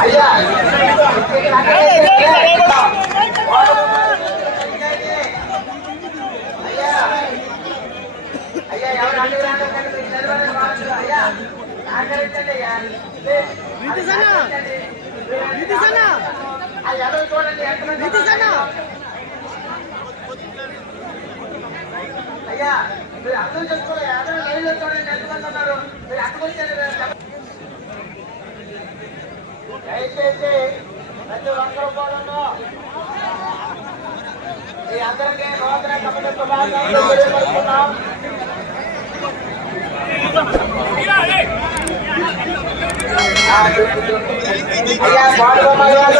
అయ్యా మీరు అర్థం చేసుకోవాలి. అర్థం లైవ్లో చూడండి ఎంతమంది ఉన్నారు? మీరు అక్కడికి వచ్చారు దయచేసి ప్రతి ఒక్కరు కూడా మీ అందరికీ నూతన కమిటీ శుభాకాంక్షలు తెలియపరుస్తున్నాం. Aí agora vamos olhar